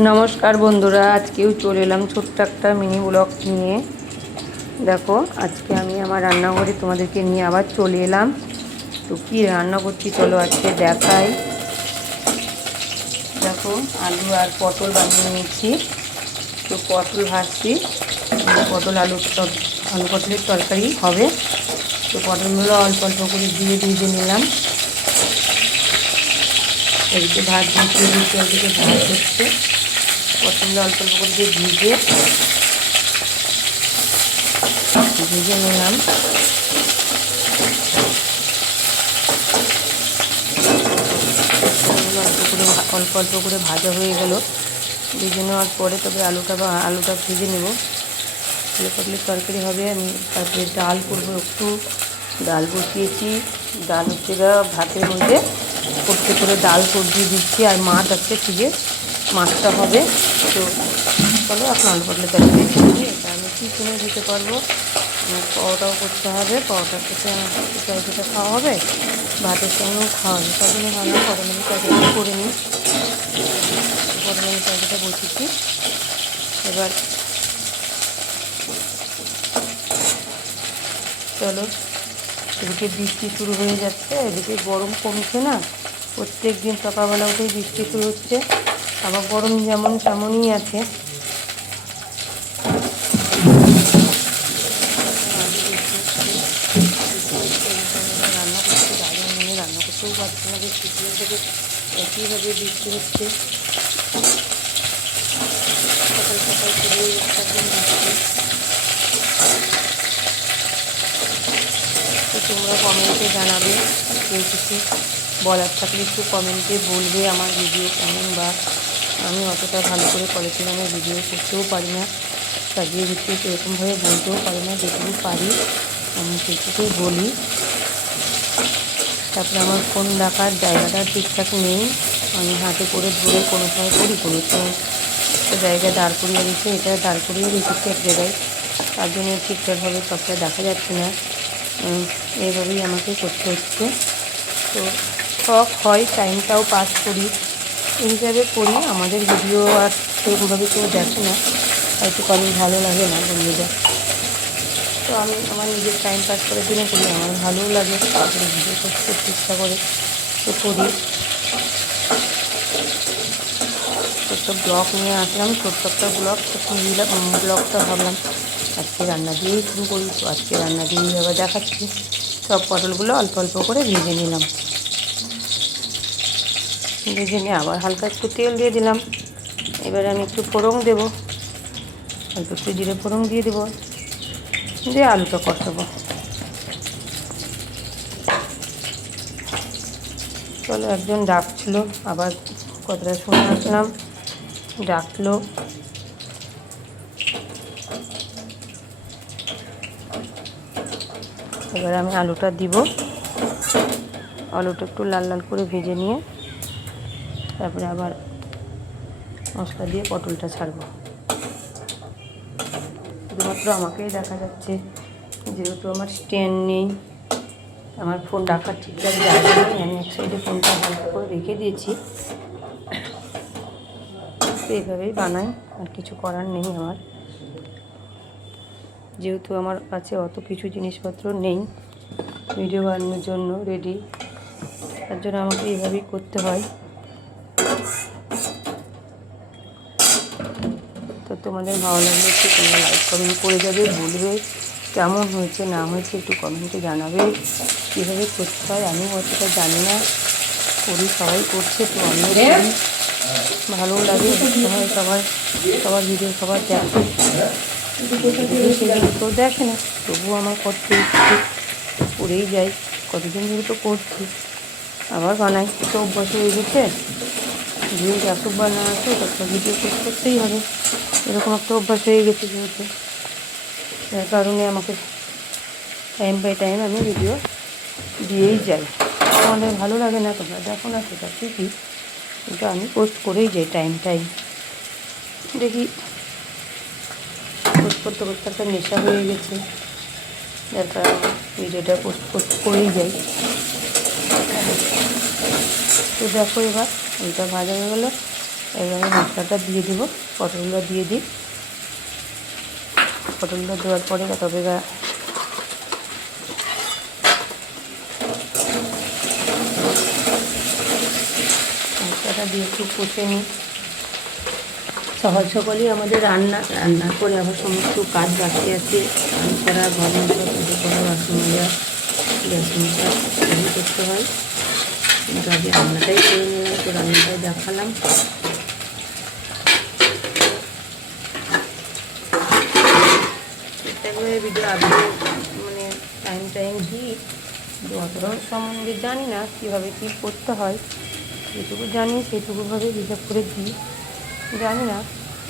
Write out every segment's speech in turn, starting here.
নমস্কার বন্ধুরা, আজকেও চলে এলাম ছোট্ট একটা মিনি ব্লগ নিয়ে। দেখো, আজকে আমি আমার রান্নাঘরে তোমাদেরকে নিয়ে আবার চলে এলাম। তো কী রান্না করছি চলো আজকে দেখাই। দেখো, আলু আর পটল বানিয়ে নিয়েছি। তো পটল ভাজছি, পটল আলু পটলের তরকারি হবে। তো পটলগুলো অল্প অল্প করে দিয়ে ভেজে নিলাম। এদিকে ভাত বসিয়ে দিচ্ছি, ওদিকে ভাত হচ্ছে। পটলগুলো অল্প অল্প করে দিয়ে ভেজে নিলাম। অল্প অল্প করে ভাজা হয়ে গেল। ভেজে নেওয়ার পরে তবে আলুটা ভেজে নেব। আলু পটলের তরকারি হবে। আমি তারপরে ডাল করবো, একটু ডাল বসিয়েছি। ডাল হচ্ছে ভাতের মধ্যে করতে করে ডাল দিয়ে দিচ্ছি। আর মাছ আছে ফ্রিজে, মাছটা হবে। তো চলো এখন আলু পটলের তরকারি করি। এটা আমি টিফিনে দিতে পারবো, পরোটাও করতে হবে। পরোটার সাথে আমার তরকারিটা খাওয়া হবে, ভাতের সঙ্গেও খাওয়া হবে। তার জন্য ভাবলাম পটলের তরকারিটা করে নিই। পটলের তরকারিটা বসেছি। এবার চলো, এদিকে বৃষ্টি শুরু হয়ে যাচ্ছে, এদিকে গরম কমছে না। প্রত্যেক দিন সকালবেলা উঠেই বৃষ্টি শুরু হচ্ছে, আবার গরম যেমন তেমনই আছে। রান্না করতে বাইরে মানে রান্না করতেও পারছি না, বৃষ্টি থেকে একইভাবে বৃষ্টি হচ্ছে। সকাল সকাল শুরু হয়ে যাচ্ছে একদম বৃষ্টি। তো তোমরা কমেন্টে জানাবে, কেউ কিছু বলার থাকলে একটু কমেন্টে বলবে। আমার ভিডিও কেমন, বা আমি অতটা ভালো করে কোয়ালিটি দামের ভিডিও করতেও পারি না, সাজিয়ে গুছিয়ে সেরকমভাবে বলতেও পারি না। যেটুকু পারি আমি সেটুকুই বলি। তারপরে আমার ফোন রাখার জায়গাটা ঠিকঠাক নেই, আমি হাতে করে ধরে কোনো সময় করি, কোনো সময় একটা জায়গায় দাঁড় করিয়ে রেখে এটা দাঁড় করিয়ে রেখেছি এক জায়গায়, তার জন্য ঠিকঠাকভাবে সবটা দেখা যাচ্ছে না। এইভাবেই আমাকে করতে হচ্ছে। তো শখ হয়, টাইমটাও পাস করি, এই হিসাবে করি। আমাদের ভিডিও আর সেরকমভাবে কেউ দেখে না, হয়তো কারণ ভালো লাগে না বন্ধুদের। তো আমি আমার নিজের টাইম পাস করার জন্য করি, আমার ভালোও লাগে, তারপরে ভিডিও করতে চেষ্টা করে তো করি। ছোট্ট ব্লগ নিয়ে আসলাম, ছোট্ট একটা ব্লগটা ভাবলাম আজকে রান্না দিয়েই শুরু করি। তো আজকে রান্না দিয়েই এবার দেখাচ্ছি। সব পটলগুলো অল্প অল্প করে ভেজে নিলাম। ভেজে নিয়ে আবার হালকা একটু তেল দিয়ে দিলাম। এবারে আমি একটু ফোড়ন দেবো, অল্প একটু জিরে ফোড়ন দিয়ে দেবো, দিয়ে আলুটা কষাবো। চলো, একজন ডাকছিল, আবার কথাটা শুনে আসলাম, ডাকলো। এবার আমি আলুটা দিব। আলুটা একটু লাল লাল করে ভেজে নিয়ে তারপরে আবার মশলা দিয়ে পটলটা ছাড়বো। শুধুমাত্র আমাকেই দেখা যাচ্ছে, যেহেতু আমার স্ট্যান্ড নেই, আমার ফোন রাখার ঠিকঠাক জায়গা নেই। আমি এক সাইডে ফোনটা হালকা করে রেখে দিয়েছি। তো এইভাবেই বানাই, আর কিছু করার নেই আমার। যেহেতু আমার কাছে অত কিছু জিনিসপত্র নেই ভিডিও বানানোর জন্য রেডি, তার জন্য আমাকে এইভাবেই করতে হয়। তো তোমাদের ভালো লাগলে একটু তোমরা লাইক কমেন্ট করে যাবে, বলবে কেমন হয়েছে না হয়েছে, একটু কমেন্টে জানাবে। কীভাবে করতে হয় আমি অতটা জানি না, করি, সবাই করছে তো আমিও করি, ভালো লাগে। হয় সবার ভিডিও সবার দেখে, সেগুলো তো দেখে না, তবুও আমার করতে ইচ্ছে, করেই যাই। কতদিন ধরে তো করছি, আবার বানাই, তো অভ্যাস হয়ে গেছে। ভিডিও যতবার না আসে ততটা ভিডিও করতেই হবে, এরকম একটা অভ্যাস হয়ে গেছে যেহেতু। যার কারণে আমাকে টাইম বাই টাইম আমি ভিডিও দিয়েই যাই। তোমাদের ভালো লাগে না, তোমরা দেখো না, সেটা ঠিকই, কিন্তু আমি পোস্ট করেই যাই টাইম। দেখি পোস্ট করতে করতে একটা নেশা হয়ে গেছে, যার কারণে ভিডিওটা পোস্ট করেই যাই। তো দেখো, এবার ওইটা ভাজা হয়ে গেলো। এবার আমি মশলাটা দিয়ে দেবো, পটলগুলো দিয়ে দিই। পটলগুলো দেওয়ার পরে তবে মশলাটা দিয়ে একটু কষে নিই। সকাল সকালই আমাদের রান্নার পরে আবার সমস্ত কাজ বাকি আছে, স্নান করা, ঘর মোছা, পুজো করা, বাসন মাজা, গ্যাস মোছা সবই করতে হয়। কিন্তু আগে রান্নাটাই করে নিলাম, তো রান্নাটাই দেখালাম। প্রত্যেকবারে ভিডিও আপলোড মানে টাইম দিই, অতটা সম্বন্ধে জানি না কীভাবে কী করতে হয়। যেটুকু জানি সেটুকুভাবে হিসাব করে দিই, জানি না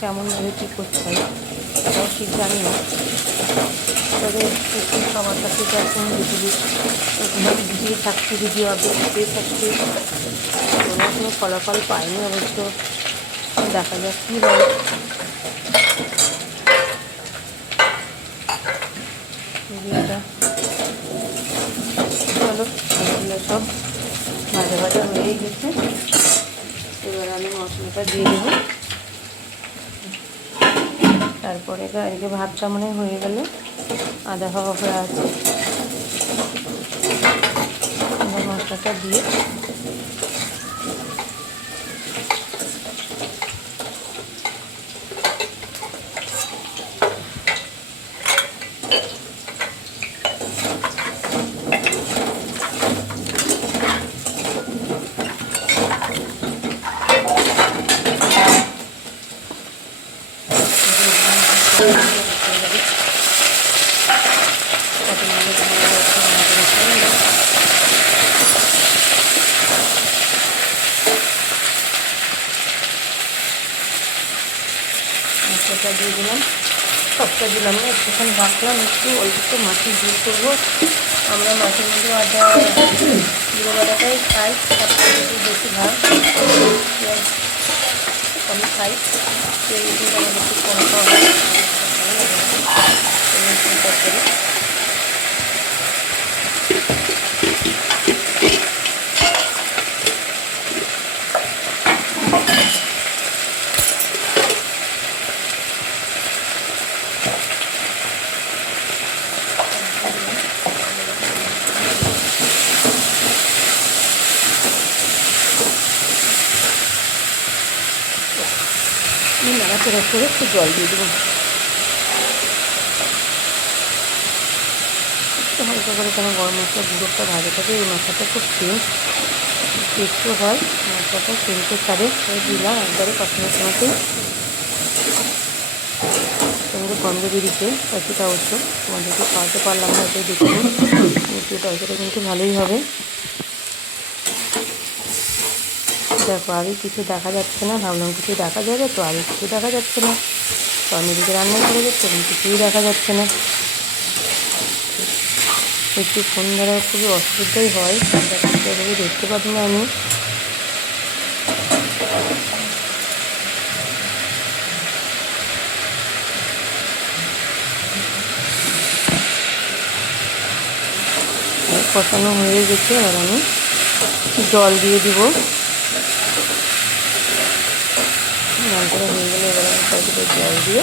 কেমনভাবে কী করতে হয়, তাও ঠিক জানি না। তবে একটু সবার কাছে এখন যেটুকুভাবে দিতেই থাকছি, ভিডিও আপডেট দিতেই থাকছি। কোনো ফলাফল পাইনি অবশ্য, দেখা যাক কী হয়। ভিডিওটা চলো, এগুলো সব ভাজা ভাজা হয়েই গেছে। এবার আমি মশলাটা দিয়ে দেবো। তারপরে এদিকে ভাতটা মানে হয়ে গেল, আধা হওয়া হয়ে আছে। এবার মশলাটা দিয়ে মশলাটা দিয়ে দিলাম। সবটা দিলাম না, একটুখানি রাখলাম, একটু অল্প একটু মাছের ঝোল করবো। আমরা মাছের মধ্যে আদা জিরে বাটাটাই খাই, সবথেকে বেশি ভাগ পেঁয়াজ আমি খাই। পেঁয়াজ আমাদের একটু কম খাওয়া হয়, তরকারি। নাড়াচাড়া করে একটু জল দিয়ে দেবো, একটু হালকা করে, কেন গরম মশলা গুঁড়োটা ভাজা থাকে। এই মশলাটা খুব টেস্টও হয়, মশলাটা সেন্টে ছাড়ে। দিলাম একবারে কষানোর সময়তেই সঙ্গে গন্ধ বেরিয়েছে, তরকারিটা অবশ্য তোমাদেরকে খাওয়াতে পারলাম না, এটাই দেখছি। তরকারিটা কিন্তু ভালোই হবে। দেখো আগে কিছু দেখা যাচ্ছে না, ভাবলাম কিছু দেখা যাবে, তো আগে কিছু দেখা যাচ্ছে না। তো আমি এদিকে রান্না করে যাচ্ছি, এখন কিছুই দেখা যাচ্ছে না। একটু ফোন ধরা খুবই অসুবিধাই হয়, ফোনটা দেখতে পাবো না আমি। কষানো হয়ে গেছে, আর আমি জল দিয়ে দিব। জলটা হয়ে গেলে এবার আমি কয়েকটা জল দিয়ে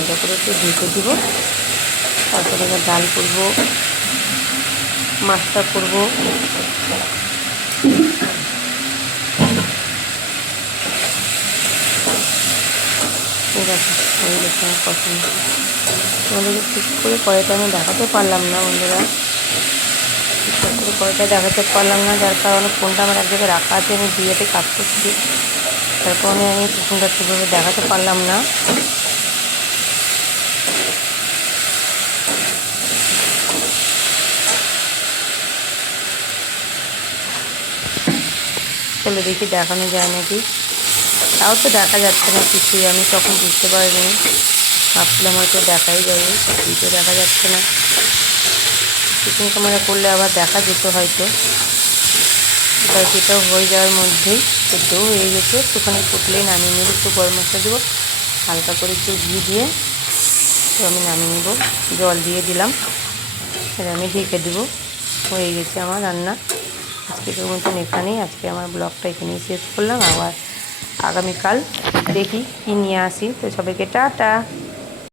এটা করে একটু ঢেকে দিব। তারপরে এবার ডাল করবো, মাছটা করবো। ঠিক আছে, হয়ে গেছে আমার পছন্দ। তোমাদেরকে ঠিক করে কড়াইটা আমি দেখাতে পারলাম না বন্ধুরা, ঠিকঠাক করে কড়াইটা দেখাতে পারলাম না, যার কারণে ফোনটা আমার এক জায়গায় রাখা আছে, আমি বিয়েতে কাজ করছি, তার কারণে আমি ফোনটা ঠিকভাবে দেখাতে পারলাম না। চলো দেখি দেখানো যায় নাকি, তাও তো দেখা যাচ্ছে না কিছুই। আমি তখন বুঝতে পারিনি, ভাবছিলাম হয়তো দেখাই যাবে, কিছুই দেখা যাচ্ছে না। চিকেন ক্যামেরা করলে আবার দেখা যেত হয়তো। তরকারিটাও হয়ে যাওয়ার মধ্যেই সেদ্ধও হয়ে গেছে, একটুখানি ফুটলেই নামিয়ে নেব। একটু গরম মশলা দেবো, হালকা করে একটু ঘি দিয়ে তো আমি নামিয়ে নেব। জল দিয়ে দিলাম, এবার আমি ঢেকে দেবো। হয়ে গেছে আমার রান্না। আজকে তো মতন এখানেই, আজকে আমার ব্লগটা এখানেই শেষ করলাম। আবার আগামীকাল দেখি কী নিয়ে আসি। তো সবাইকে টাটা।